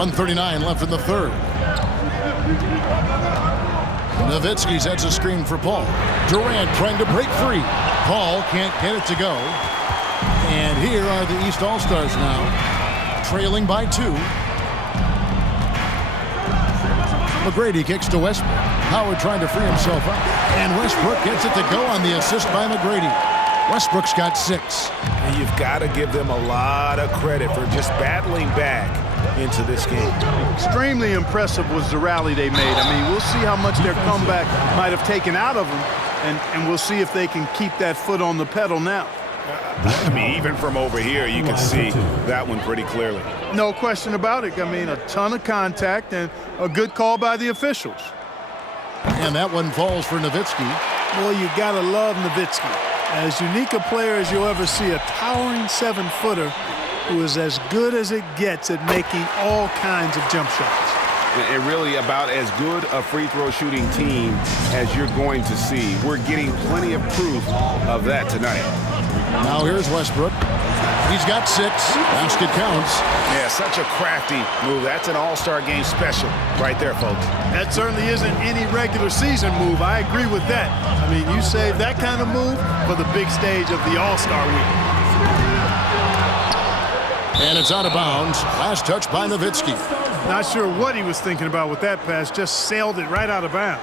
1:39 left in the third. Nowitzki sets a screen for Paul. Durant trying to break free. Paul can't get it to go. And here are the East All-Stars now, trailing by 2. McGrady kicks to Westbrook. Howard trying to free himself up. And Westbrook gets it to go on the assist by McGrady. Westbrook's got 6. And you've got to give them a lot of credit for just battling back into this game. Extremely impressive was the rally they made. I mean, we'll see how much their comeback might have taken out of them, and we'll see if they can keep that foot on the pedal now. I mean, even from over here, you can see that one pretty clearly. No question about it. I mean, a ton of contact and a good call by the officials. And that one falls for Nowitzki. Well, you got to love Nowitzki. As unique a player as you'll ever see, a towering 7-footer who is as good as it gets at making all kinds of jump shots. And really about as good a free throw shooting team as you're going to see. We're getting plenty of proof of that tonight. Now here's Westbrook. He's got 6. Basket counts. Yeah, such a crafty move. That's an all-star game special right there, folks. That certainly isn't any regular season move. I agree with that. I mean, you save that kind of move for the big stage of the All-Star week. And it's out of bounds. Last touch by Nowitzki. Not sure what he was thinking about with that pass. Just sailed it right out of bounds.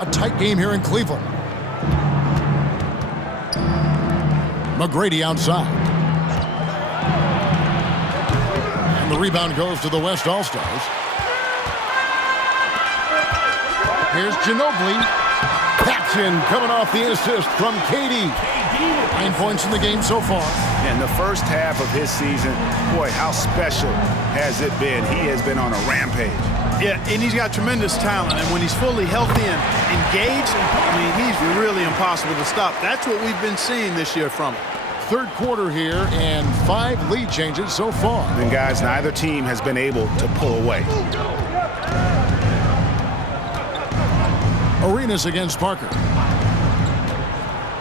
A tight game here in Cleveland. McGrady outside. And the rebound goes to the West All-Stars. Here's Ginobili. Paxson coming off the assist from KD. 9 points in the game so far. And the first half of his season, boy, how special has it been? He has been on a rampage. Yeah, and he's got tremendous talent, and when he's fully healthy and engaged, I mean, he's really impossible to stop. That's what we've been seeing this year from him. Third quarter here, and 5 lead changes so far. And guys, neither team has been able to pull away. Arenas against Parker.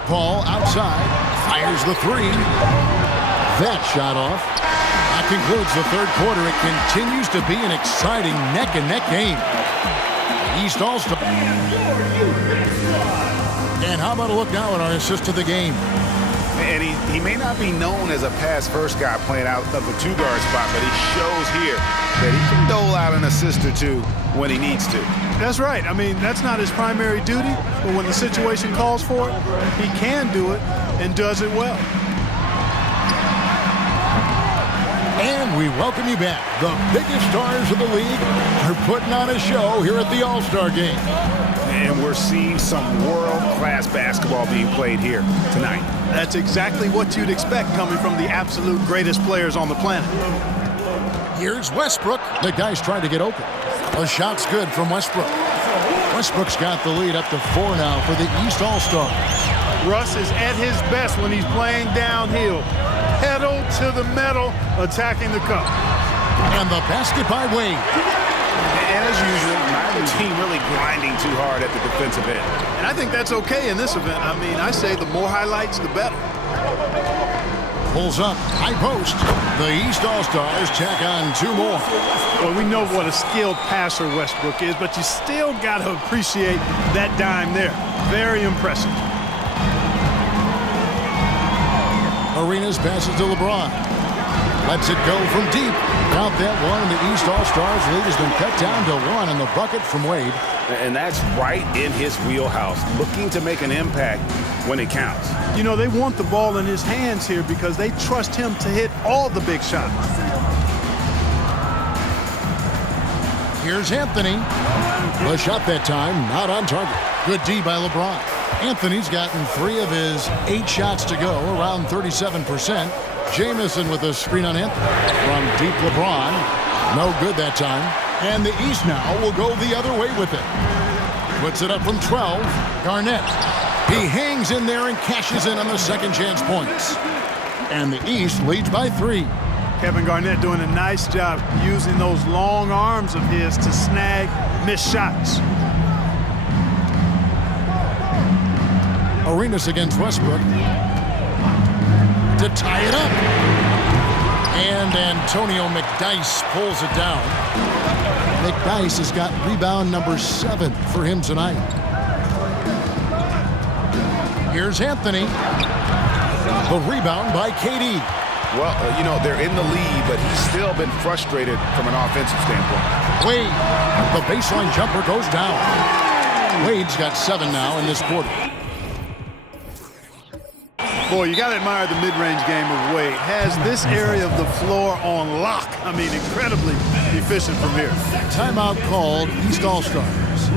Paul outside, fires the 3. That shot off. That concludes the third quarter. It continues to be an exciting neck-and-neck game. East All-Star. And how about a look now at our assist to the game? And he may not be known as a pass-first guy playing out of the 2-guard spot, but he shows here that he can dole out an assist or 2 when he needs to. That's right. I mean, that's not his primary duty, but when the situation calls for it, he can do it and does it well. And we welcome you back. The biggest stars of the league are putting on a show here at the All-Star Game. And we're seeing some world-class basketball being played here tonight. That's exactly what you'd expect coming from the absolute greatest players on the planet. Here's Westbrook. The guy's trying to get open. A shot's good from Westbrook. Westbrook's got the lead up to 4 now for the East All-Stars. Russ is at his best when he's playing downhill. Pedal to the metal, attacking the cup. And the basket by Wade. As usual, neither team really grinding too hard at the defensive end. And I think that's okay in this event. I mean, I say the more highlights, the better. Pulls up, high post. The East All-Stars tack on 2 more. Well, we know what a skilled passer Westbrook is, but you still got to appreciate that dime there. Very impressive. Arenas passes to LeBron. Lets it go from deep. Count that one, and the East All-Stars lead has been cut down to 1 on the bucket from Wade. And that's right in his wheelhouse, looking to make an impact when it counts. You know, they want the ball in his hands here because they trust him to hit all the big shots. Here's Anthony. The shot that time, not on target. Good D by LeBron. Anthony's gotten 3 of his 8 shots to go, around 37%. Jamison with a screen on Anthony. From deep LeBron. No good that time. And the East now will go the other way with it. Puts it up from 12. Garnett. He hangs in there and cashes in on the second chance points. And the East leads by 3. Kevin Garnett doing a nice job using those long arms of his to snag missed shots. Arenas against Westbrook to tie it up. And Antonio McDyess pulls it down. McDyess has got rebound number 7 for him tonight. Here's Anthony. The rebound by KD. Well, they're in the lead, but he's still been frustrated from an offensive standpoint. Wade, the baseline jumper goes down. Wade's got 7 now in this quarter. Boy, you got to admire the mid-range game of Wade. Has this area of the floor on lock. I mean, incredibly efficient from here. Timeout called, East All-Stars.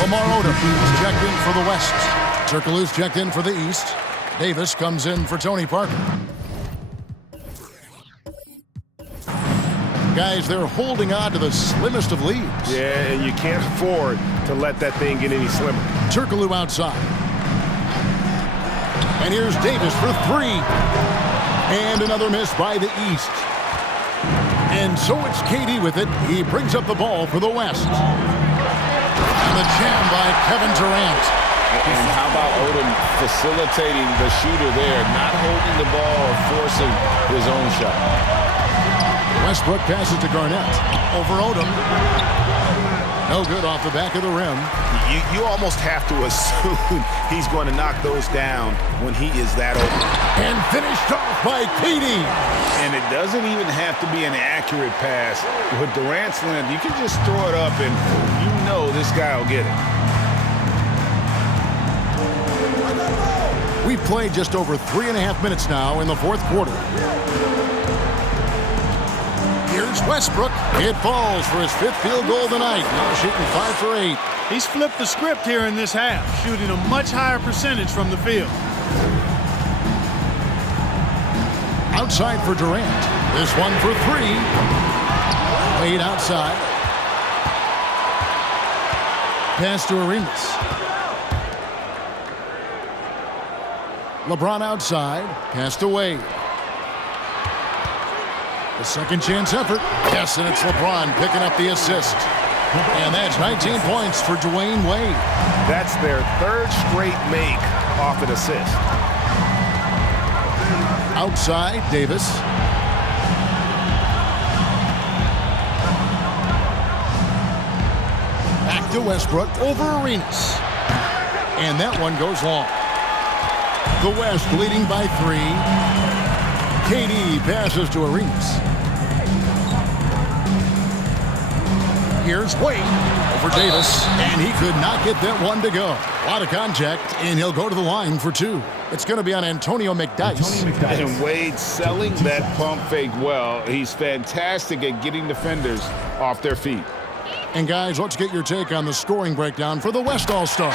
Lamar Odom is checked in for the West. Turkoglu's checked in for the East. Davis comes in for Tony Parker. Guys, they're holding on to the slimmest of leads. Yeah, and you can't afford to let that thing get any slimmer. Turkoglu outside. And here's Davis for 3. And another miss by the East. And so it's KD with it. He brings up the ball for the West. And the jam by Kevin Durant. And how about Odom facilitating the shooter there, not holding the ball or forcing his own shot. Westbrook passes to Garnett. Over Odom. No good off the back of the rim. You almost have to assume he's going to knock those down when he is that open. And finished off by KD. And it doesn't even have to be an accurate pass. With Durant's length, you can just throw it up and you know this guy will get it. We've played just over 3.5 minutes now in the fourth quarter. Here's Westbrook. It falls for his 5th field goal tonight. Now shooting 5 for 8. He's flipped the script here in this half, shooting a much higher percentage from the field. Outside for Durant. This one for 3. Wade outside. Pass to Arenas. LeBron outside. Pass to Wade. The second chance effort. Yes, and it's LeBron picking up the assist. And that's 19 points for Dwayne Wade. That's their 3rd straight make off an assist. Outside, Davis. Back to Westbrook over Arenas. And that one goes long. The West leading by 3. KD passes to Arenas. Here's Wade over Davis, and he could not get that one to go. A lot of contact, and he'll go to the line for 2. It's going to be on Antonio McDyess. And Wade selling that pump fake well. He's fantastic at getting defenders off their feet. And guys, let's get your take on the scoring breakdown for the West All-Stars.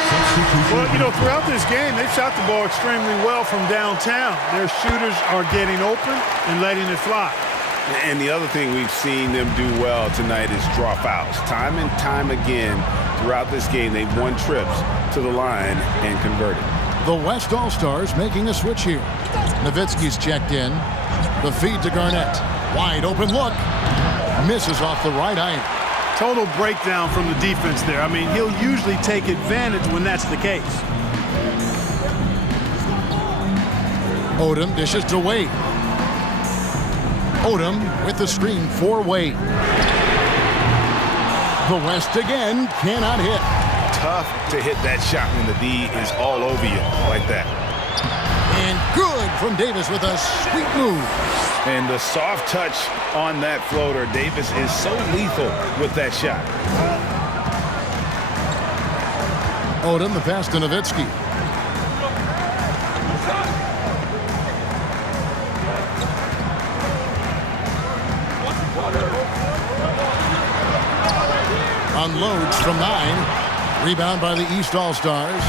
Well, throughout this game, they've shot the ball extremely well from downtown. Their shooters are getting open and letting it fly. And the other thing we've seen them do well tonight is draw fouls. Time and time again throughout this game, they've won trips to the line and converted. The West All-Stars making a switch here. Nowitzki's checked in. The feed to Garnett. Wide open look. Misses off the right eye. Total breakdown from the defense there. I mean, he'll usually take advantage when that's the case. Odom dishes to Wade. Odom with the screen for Wade. The West again cannot hit. Tough to hit that shot when the D is all over you like that. And good from Davis with a sweet move. And the soft touch on that floater. Davis is so lethal with that shot. Odom, the pass to Nowitzki. Unloads from 9. Rebound by the East All-Stars.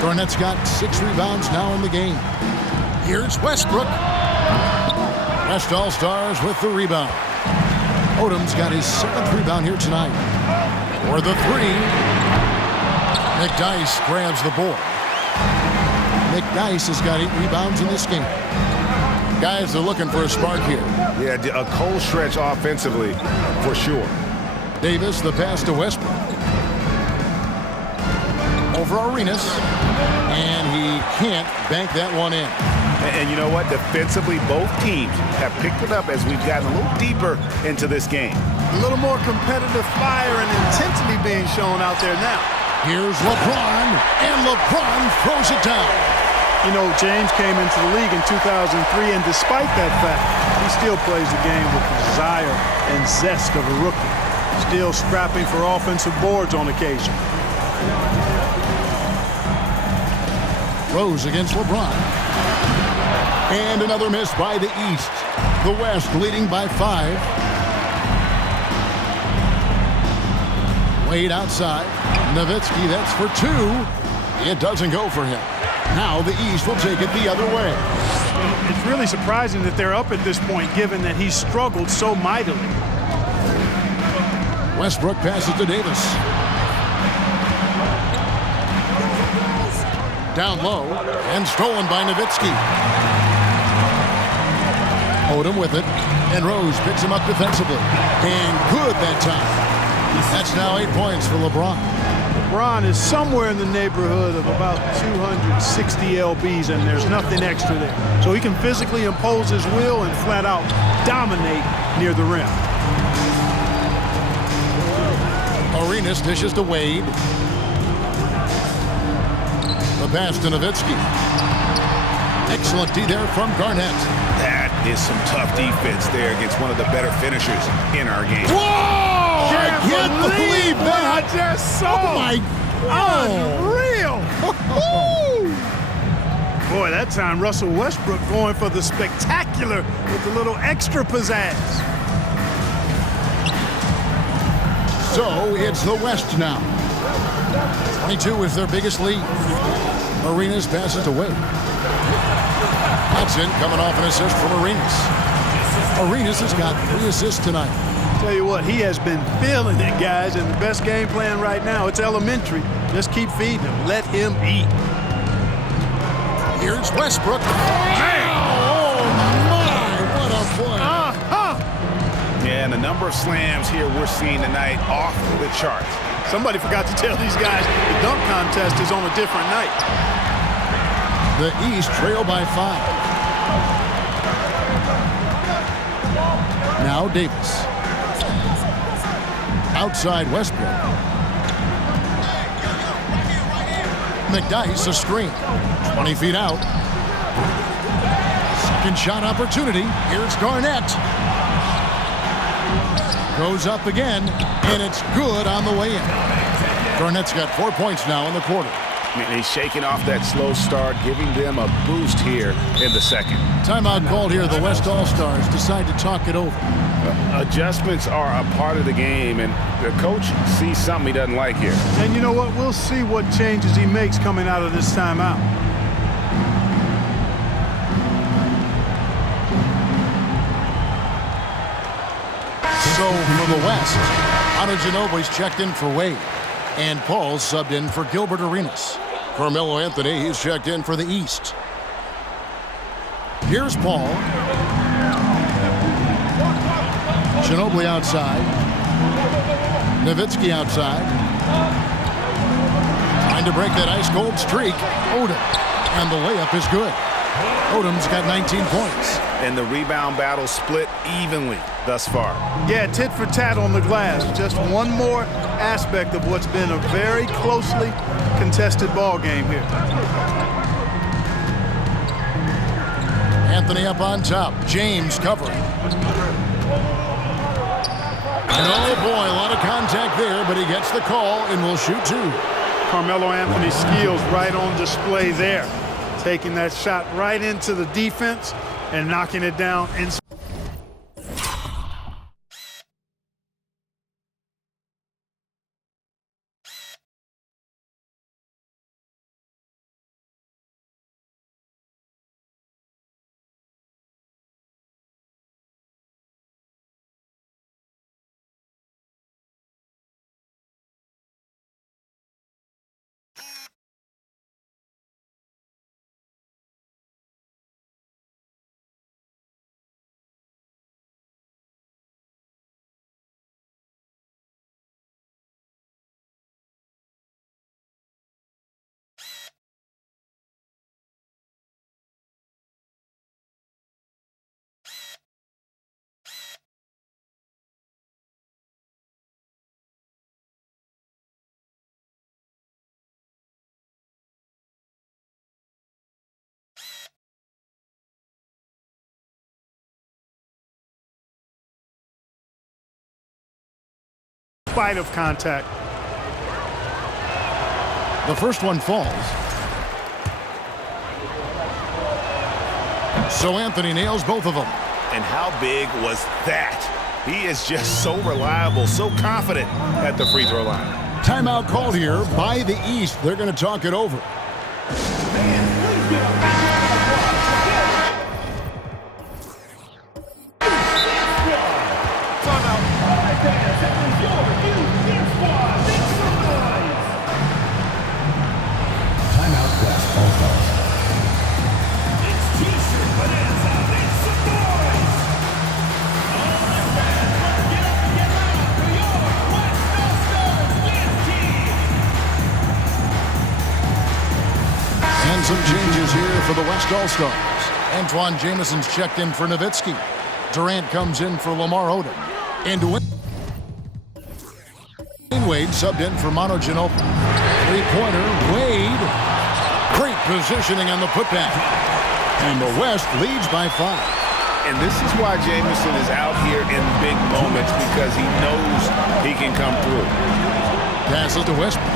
Garnett's got 6 rebounds now in the game. Here's Westbrook. West All-Stars with the rebound. Odom's got his 7th rebound here tonight. For the 3. McDyess grabs the board. McDyess has got 8 rebounds in this game. Guys, they're looking for a spark here. Yeah, a cold stretch offensively for sure. Davis, the pass to Westbrook. over Arenas, and he can't bank that one in. And you know what? Defensively, both teams have picked it up as we've gotten a little deeper into this game. A little more competitive fire and intensity being shown out there now. Here's LeBron, and LeBron throws it down. You know, James came into the league in 2003, and despite that fact, he still plays the game with the desire and zest of a rookie. Still scrapping for offensive boards on occasion. Rose against LeBron. And another miss by the East. The West leading by 5. Wade outside. Nowitzki, that's for 2. It doesn't go for him. Now the East will take it the other way. It's really surprising that they're up at this point, given that he's struggled so mightily. Westbrook passes to Davis. Down low, and stolen by Nowitzki. Odom with it, and Rose picks him up defensively. And good that time. That's now 8 points for LeBron. LeBron is somewhere in the neighborhood of about 260 lbs, and there's nothing extra there. So he can physically impose his will and flat out dominate near the rim. Arenas dishes to Wade. The pass to Nowitzki. Excellent D there from Garnett. That is some tough defense there against one of the better finishers in our game. Whoa! I can't believe that! I just saw. Oh my God! Unreal! Boy, that time Russell Westbrook going for the spectacular with a little extra pizzazz. So it's the West now. 22 is their biggest lead. Arenas passes to Wade. Hudson coming off an assist from Arenas. Arenas has got 3 assists tonight. Tell you what, he has been feeling it, guys, and the best game plan right now, it's elementary. Just keep feeding him. Let him eat. Here's Westbrook. Oh, my, what a play. Yeah, and the number of slams here we're seeing tonight off the charts. Somebody forgot to tell these guys the dunk contest is on a different night. The East trail by 5. Now Davis. Outside Westbrook. McDyess a screen. 20 feet out. Second shot opportunity. Here's Garnett. Goes up again, and it's good on the way in. Garnett's got 4 points now in the quarter. And he's shaking off that slow start, giving them a boost here in the second. Timeout called here. The West All-Stars decide to talk it over. Adjustments are a part of the game, and the coach sees something he doesn't like here. And you know what? We'll see what changes he makes coming out of this timeout. So for the West, Ginobili's checked in for Wade, and Paul's subbed in for Gilbert Arenas. Carmelo Anthony, he's checked in for the East. Here's Paul. Ginobili outside. Nowitzki outside. Trying to break that ice-cold streak. Odom. And the layup is good. Odom's got 19 points. And the rebound battle split evenly thus far. Yeah, tit for tat on the glass. Just one more aspect of what's been a very closely contested ball game here. Anthony up on top. James covering. And oh boy, a lot of contact there, but he gets the call and will shoot 2. Carmelo Anthony's skills right on display there. Taking that shot right into the defense and knocking it down inside. spite of contact. The first one falls. So Anthony nails both of them. And how big was that? He is just so reliable, so confident at the free throw line. Timeout called here by the East. They're going to talk it over. Timeout West All-Stars. And some changes here for the West All-Stars. Antoine Jamison's checked in for Nowitzki. Durant comes in for Lamar Odom. And Dwayne Wade subbed in for Manu Ginobili. Three-pointer, Wade. Great positioning on the putback. And the West leads by 5. And this is why Jamison is out here in big moments, because he knows he can come through. Passes to Westbrook.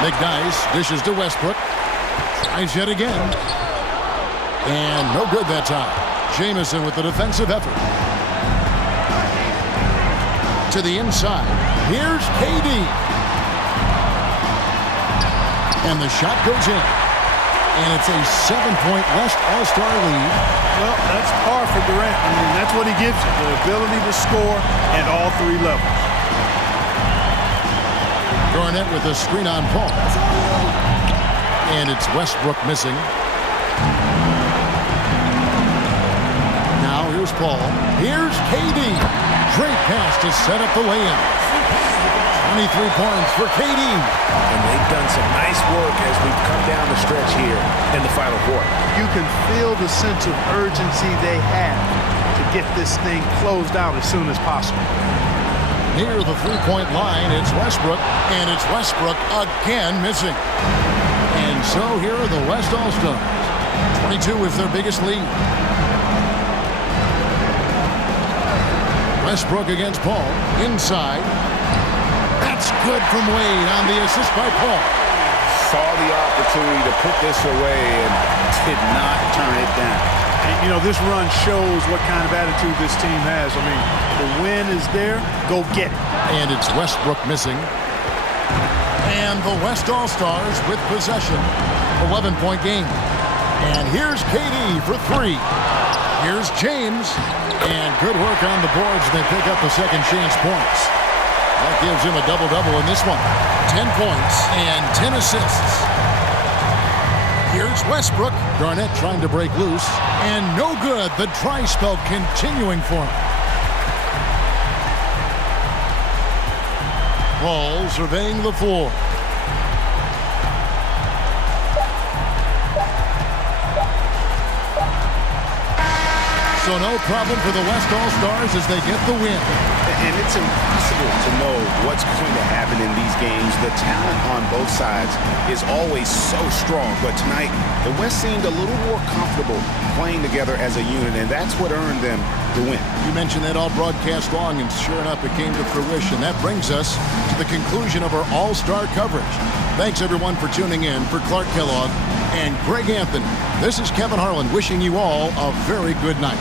McDyess dishes to Westbrook. Tries yet again. And no good that time. Jamison with the defensive effort. To the inside. Here's KD. And the shot goes in. And it's a 7-point West All-Star lead. Well, that's par for Durant. I mean, that's what he gives you, the ability to score at all 3 levels. Garnett with a screen on Paul. And it's Westbrook missing. Now here's Paul. Here's KD. Great pass to set up the layup. 23 points for KD. And they've done some nice work as we've come down the stretch here in the final quarter. You can feel the sense of urgency they have to get this thing closed out as soon as possible. Near the three-point line, it's Westbrook, and it's Westbrook again missing. And so here are the West All-Stars. 22 is their biggest lead. Westbrook against Paul, inside. That's good from Wade on the assist by Paul. Saw the opportunity to put this away and did not turn it down. And, you know, this run shows what kind of attitude this team has. I mean, the win is there, go get it. And it's Westbrook missing. And the West All-Stars with possession. 11-point game. And here's KD for 3. Here's James. And good work on the boards. They pick up the second chance points. That gives him a double-double in this one. 10 points and 10 assists. Here's Westbrook. Garnett trying to break loose. And no good. The dry spell continuing for him. Paul surveying the floor. So no problem for the West All-Stars as they get the win. And it's impossible to know what's going to happen in these games. The talent on both sides is always so strong. But tonight, the West seemed a little more comfortable playing together as a unit, and that's what earned them the win. You mentioned that all broadcast long, and sure enough, it came to fruition. That brings us to the conclusion of our All-Star coverage. Thanks, everyone, for tuning in. For Clark Kellogg and Greg Anthony, this is Kevin Harlan wishing you all a very good night.